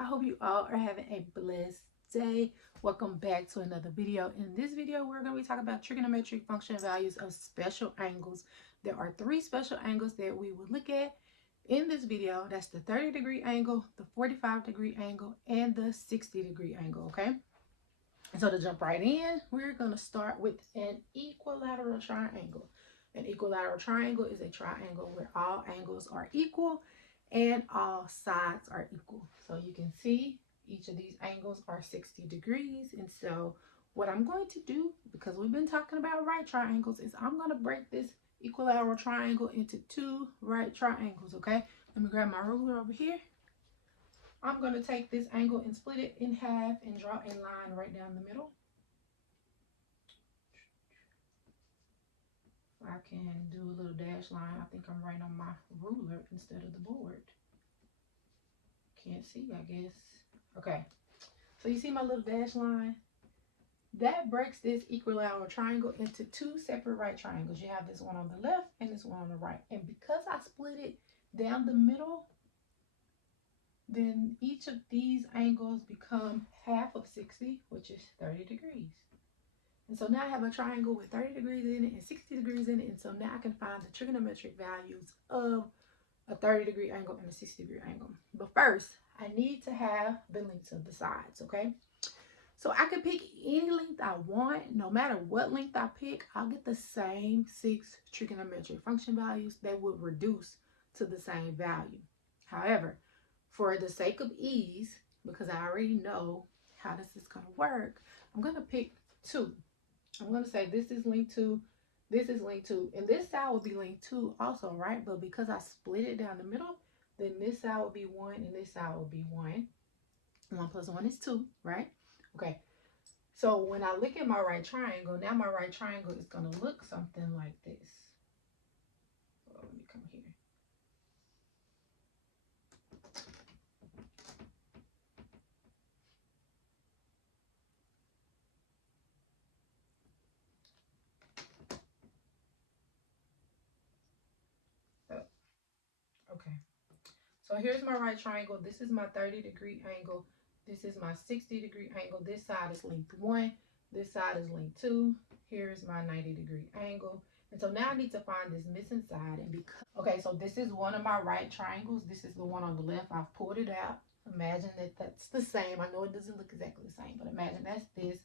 I hope you all are having a blessed day. Welcome back to another video. In this video, we're going to be talking about trigonometric function values of special angles. There are three special angles that we will look at in this video. That's the 30-degree angle, the 45-degree angle, and the 60-degree angle, okay? And so to jump right in, we're going to start with an equilateral triangle. An equilateral triangle is a triangle where all angles are equal and all sides are equal. So you can see each of these angles are 60 degrees. And so what I'm going to do, because we've been talking about right triangles, is I'm going to break this equilateral triangle into two right triangles, okay? Let me grab my ruler over here. I'm going to take this angle and split it in half and draw a line right down the middle. I can do a little dash line. I think I'm right on my ruler instead of the board. Can't see, I guess. Okay. So you see my little dash line? That breaks this equilateral triangle into two separate right triangles. You have this one on the left and this one on the right. And because I split it down the middle, then each of these angles become half of 60, which is 30 degrees. And so now I have a triangle with 30 degrees in it and 60 degrees in it. And so now I can find the trigonometric values of a 30-degree angle and a 60-degree angle. But first, I need to have the lengths of the sides, okay? So I can pick any length I want. No matter what length I pick, I'll get the same 6 trigonometric function values that would reduce to the same value. However, for the sake of ease, because I already know how this is going to work, I'm going to pick 2. I'm going to say this is length 2, this is length 2, and this side will be length 2 also, right? But because I split it down the middle, then this side will be 1 and this side will be 1. 1 plus 1 is 2, right? Okay. So when I look at my right triangle, now my right triangle is going to look something like this. So let me come here. Okay. So here's my right triangle. This is my 30-degree angle. This is my 60-degree angle. This side is length 1. This side is length 2. Here's my 90-degree angle. And so now I need to find this missing side. And because, okay, so this is one of my right triangles. This is the one on the left. I've pulled it out. Imagine that that's the same. I know it doesn't look exactly the same, but imagine that's this.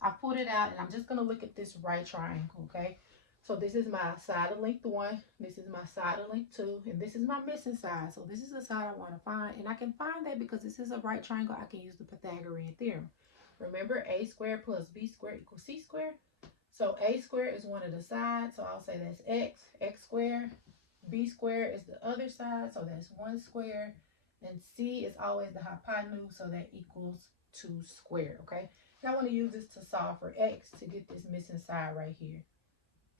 I pulled it out, and I'm just going to look at this right triangle, okay? So this is my side of length 1, this is my side of length 2, and this is my missing side. So this is the side I want to find, and I can find that because this is a right triangle. I can use the Pythagorean theorem. Remember, a squared plus b squared equals c squared. So a squared is one of the sides, so I'll say that's x squared. B squared is the other side, so that's 1 squared. And c is always the hypotenuse, so that equals 2 squared, okay? Now I want to use this to solve for x to get this missing side right here.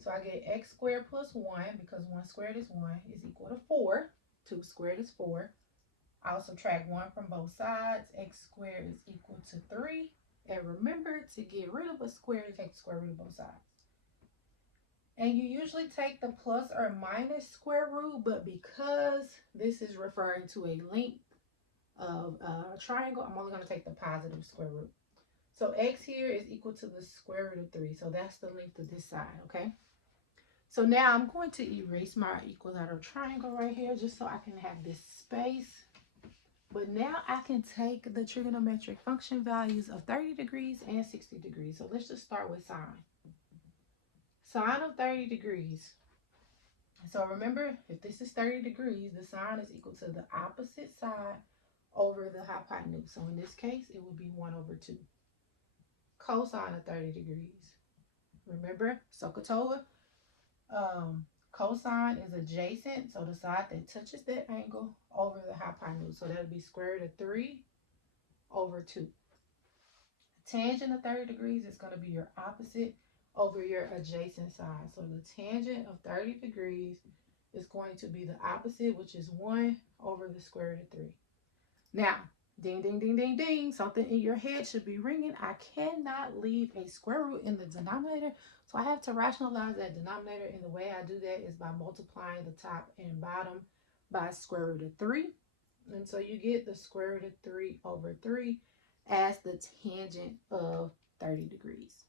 So I get x squared plus 1, because 1 squared is 1, is equal to 4. 2 squared is 4. I'll subtract 1 from both sides. X squared is equal to 3. And remember, to get rid of a square, you take the square root of both sides. And you usually take the plus or minus square root, but because this is referring to a length of a triangle, I'm only going to take the positive square root. So x here is equal to the square root of 3. So that's the length of this side, okay? So now I'm going to erase my equilateral triangle right here just so I can have this space. But now I can take the trigonometric function values of 30 degrees and 60 degrees. So let's just start with sine. Sine of 30 degrees. So remember, if this is 30 degrees, the sine is equal to the opposite side over the hypotenuse. So in this case, it would be 1 over 2. Cosine of 30 degrees. Remember, SOHCAHTOA. Cosine is adjacent, so the side that touches that angle over the hypotenuse. So that would be square root of 3 over 2. Tangent of 30 degrees is going to be your opposite over your adjacent side. So the tangent of 30 degrees is going to be the opposite, which is 1 over the square root of 3. Now, ding, ding, ding, ding, ding. Something in your head should be ringing. I cannot leave a square root in the denominator. So I have to rationalize that denominator. And the way I do that is by multiplying the top and bottom by square root of 3. And so you get the square root of 3 over 3 as the tangent of 30 degrees.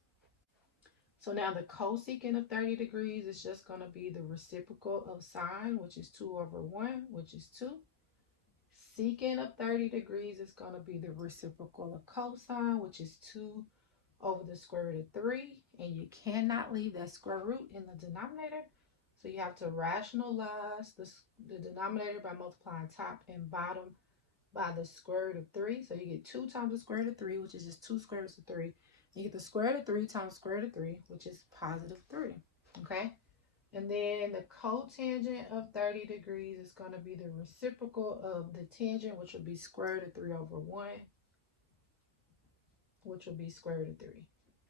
So now the cosecant of 30 degrees is just going to be the reciprocal of sine, which is 2 over 1, which is 2. Secant of 30 degrees is going to be the reciprocal of cosine, which is 2 over the square root of 3. And you cannot leave that square root in the denominator. So you have to rationalize the denominator by multiplying top and bottom by the square root of 3. So you get 2 times the square root of 3, which is just 2 square roots of 3. You get the square root of 3 times the square root of 3, which is positive 3. Okay? And then the cotangent of 30 degrees is going to be the reciprocal of the tangent, which will be square root of 3 over 1, which will be square root of 3.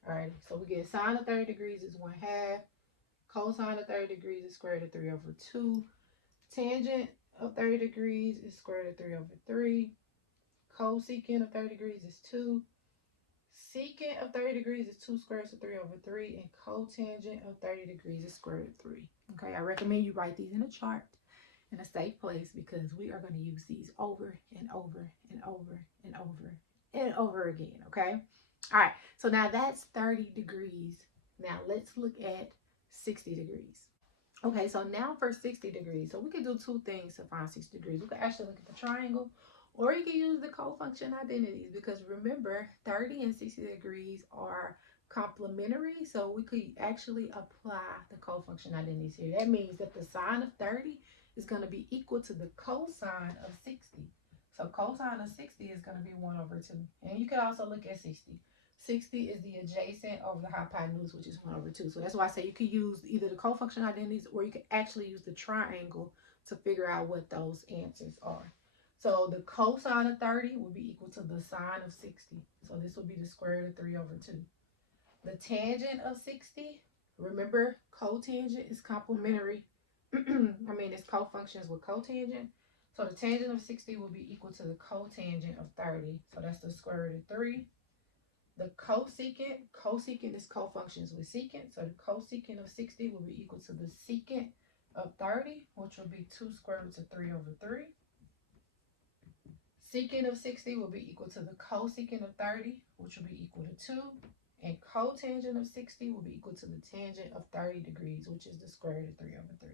All right, so we get sine of 30 degrees is 1/2. Cosine of 30 degrees is square root of 3 over 2. Tangent of 30 degrees is square root of 3 over 3. Cosecant of 30 degrees is 2. Secant of 30 degrees is 2 square roots of 3 over 3. And cotangent of 30 degrees is square root of 3. Okay, I recommend you write these in a chart in a safe place because we are going to use these over and over and over and over and over again. Okay, all right, so now that's 30 degrees. Now let's look at 60 degrees. Okay, so now for 60 degrees, so we could do two things to find 60 degrees. We could actually look at the triangle, or you can use the cofunction identities, because remember, 30 and 60 degrees are complementary, so we could actually apply the cofunction identities here. That means that the sine of 30 is going to be equal to the cosine of 60. So cosine of 60 is going to be 1 over 2. And you can also look at 60. 60 is the adjacent over the hypotenuse, which is 1 over 2. So that's why I say you could use either the cofunction identities, or you could actually use the triangle to figure out what those answers are. So the cosine of 30 will be equal to the sine of 60. So this will be the square root of 3 over 2. The tangent of 60, remember cotangent is complementary. I mean, it's cofunctions with cotangent. So the tangent of 60 will be equal to the cotangent of 30. So that's the square root of 3. The cosecant is cofunctions with secant. So the cosecant of 60 will be equal to the secant of 30, which will be 2 square roots of 3 over 3. Secant of 60 will be equal to the cosecant of 30, which will be equal to 2. And cotangent of 60 will be equal to the tangent of 30 degrees, which is the square root of 3 over 3.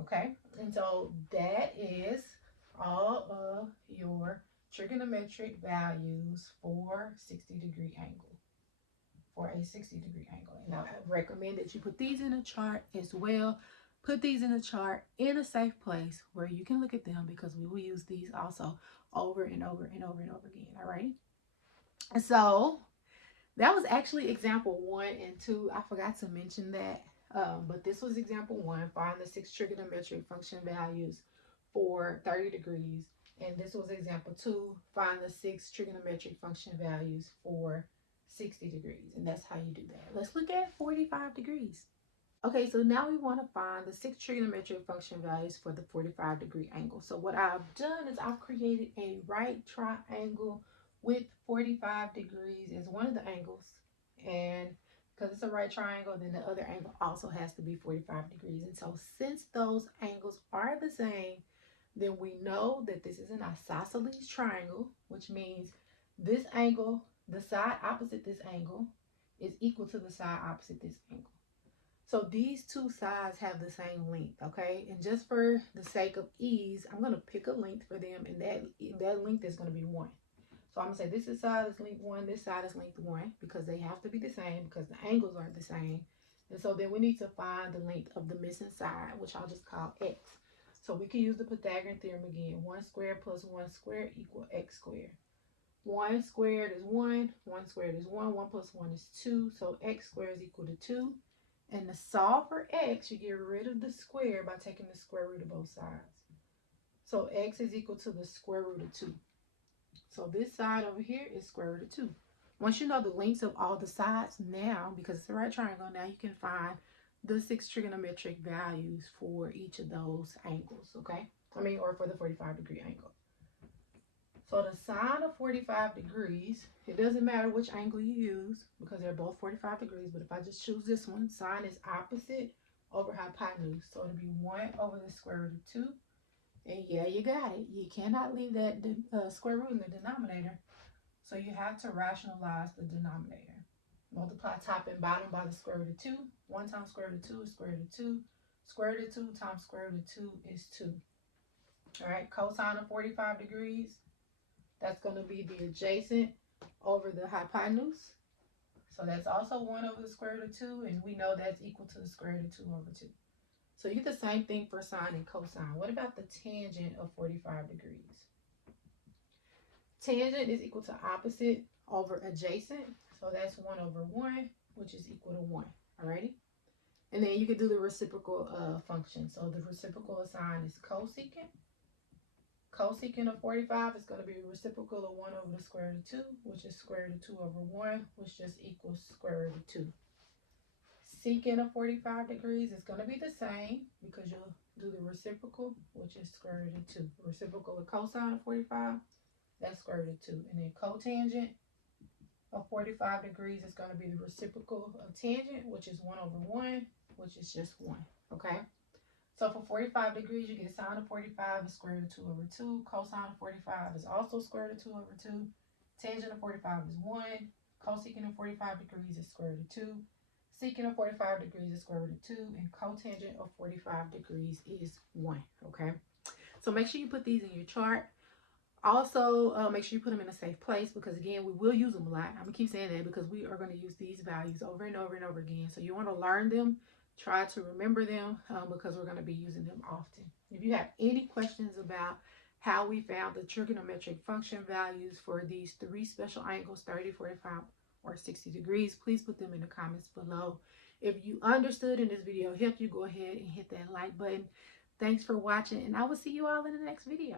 Okay, and so that is all of your trigonometric values for 60-degree angle, for a 60-degree angle. And I recommend that you put these in a chart as well. Put these in a chart in a safe place where you can look at them, because we will use these also over and over and over and over again. All right. So that was actually example 1 and 2. I forgot to mention that. But this was example 1, find the 6 trigonometric function values for 30 degrees. And this was example 2, find the 6 trigonometric function values for 60 degrees. And that's how you do that. Let's look at 45 degrees. Okay, so now we want to find the 6 trigonometric function values for the 45-degree angle. So what I've done is I've created a right triangle with 45 degrees as one of the angles. And because it's a right triangle, then the other angle also has to be 45 degrees. And so since those angles are the same, then we know that this is an isosceles triangle, which means this angle, the side opposite this angle, is equal to the side opposite this angle. So these two sides have the same length, okay? And just for the sake of ease, I'm going to pick a length for them, and that length is going to be 1. So I'm going to say this side is length 1, this side is length 1, because they have to be the same, because the angles aren't the same. And so then we need to find the length of the missing side, which I'll just call x. So we can use the Pythagorean theorem again. 1 squared plus 1 squared equal x squared. 1 squared is 1, 1 squared is 1, 1 plus 1 is 2, so x squared is equal to 2. And to solve for x, you get rid of the square by taking the square root of both sides. So x is equal to the square root of 2. So this side over here is square root of 2. Once you know the lengths of all the sides now, because it's a right triangle, now you can find the 6 trigonometric values for each of those angles, okay? Or for the 45-degree angle. So the sine of 45 degrees, it doesn't matter which angle you use, because they're both 45 degrees, but if I just choose this one, sine is opposite over hypotenuse. So it'll be 1 over the square root of 2. And yeah, you got it. You cannot leave that square root in the denominator. So you have to rationalize the denominator. Multiply top and bottom by the square root of 2. 1 times square root of 2 is square root of 2. Square root of 2 times square root of 2 is 2. All right, cosine of 45 degrees, that's going to be the adjacent over the hypotenuse. So that's also 1 over the square root of 2, and we know that's equal to the square root of 2 over 2. So you get the same thing for sine and cosine. What about the tangent of 45 degrees? Tangent is equal to opposite over adjacent. So that's 1 over 1, which is equal to 1. Alrighty? And then you could do the reciprocal function. So the reciprocal of sine is cosecant. Cosecant of 45 is going to be reciprocal of 1 over the square root of 2, which is square root of 2 over 1, which just equals square root of 2. Secant of 45 degrees is going to be the same because you'll do the reciprocal, which is square root of 2. Reciprocal of cosine of 45, that's square root of 2. And then cotangent of 45 degrees is going to be the reciprocal of tangent, which is 1 over 1, which is just 1. Okay? So for 45 degrees, you get sine of 45 is square root of 2 over 2. Cosine of 45 is also square root of 2 over 2. Tangent of 45 is 1. Cosecant of 45 degrees is square root of 2. Secant of 45 degrees is square root of 2. And cotangent of 45 degrees is 1. Okay? So make sure you put these in your chart. Also, make sure you put them in a safe place because, again, we will use them a lot. I'm going to keep saying that because we are going to use these values over and over and over again. So you want to learn them. Try to remember them because we're going to be using them often. If you have any questions about how we found the trigonometric function values for these 3 special angles, 30, 45, or 60 degrees, please put them in the comments below. If you understood and this video helped you, go ahead and hit that like button. Thanks for watching, and I will see you all in the next video.